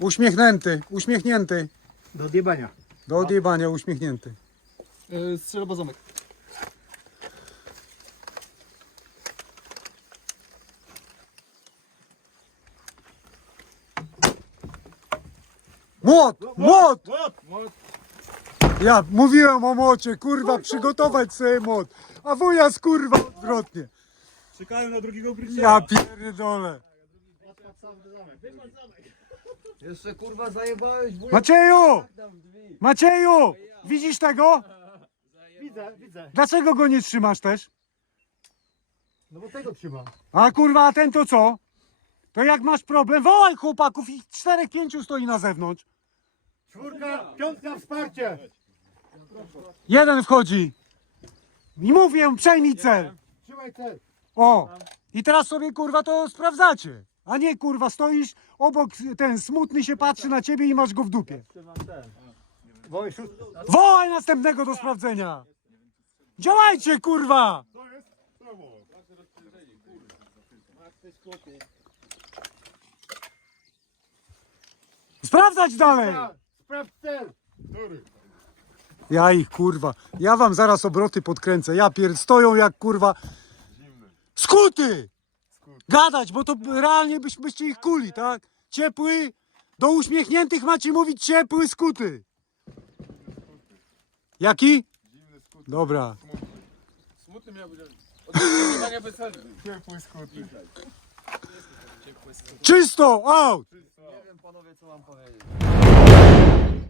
Uśmiechnięty, uśmiechnięty. Do odjebania. Do odjebania, uśmiechnięty. Yy, e, strzelba zamek. Młot, no, młot! Młot! Młot! Młot! młot, Ja mówiłem o mocie, kurwa, Oj, przygotować go, go, sobie mot. A wuja, kurwa, o, odwrotnie. Czekają na drugiego brycia. Ja pierdolę. Zamek. Jeszcze kurwa zajebałeś wujek. Macieju! Macieju! Widzisz tego? Widzę, widzę. Dlaczego go nie trzymasz też? No bo tego trzymam. A kurwa, a ten to co? To jak masz problem, wołaj chłopaków i czterech, pięciu stoi na zewnątrz. Czwórka, piątka, wsparcie. Jeden wchodzi. I mówię, przejmij cel. Trzymaj cel. O, i teraz sobie kurwa to sprawdzacie. A nie kurwa, stoisz obok ten smutny się patrzy na ciebie i masz go w dupie. Wołaj następnego do sprawdzenia! Działajcie kurwa! Sprawdzać dalej! Sprawdź cel! Ja kurwa, ja wam zaraz obroty podkręcę, ja pierd... stoją jak kurwa... Skuty! gadać, bo to realnie byśmy byś ich kuli, tak? Ciepły, do uśmiechniętych macie mówić ciepły skuty. Jaki? Zimny skuty. Dobra. Smutny miał być. Ciepły skuty. Czysto, out! Nie wiem panowie co mam powiedzieć.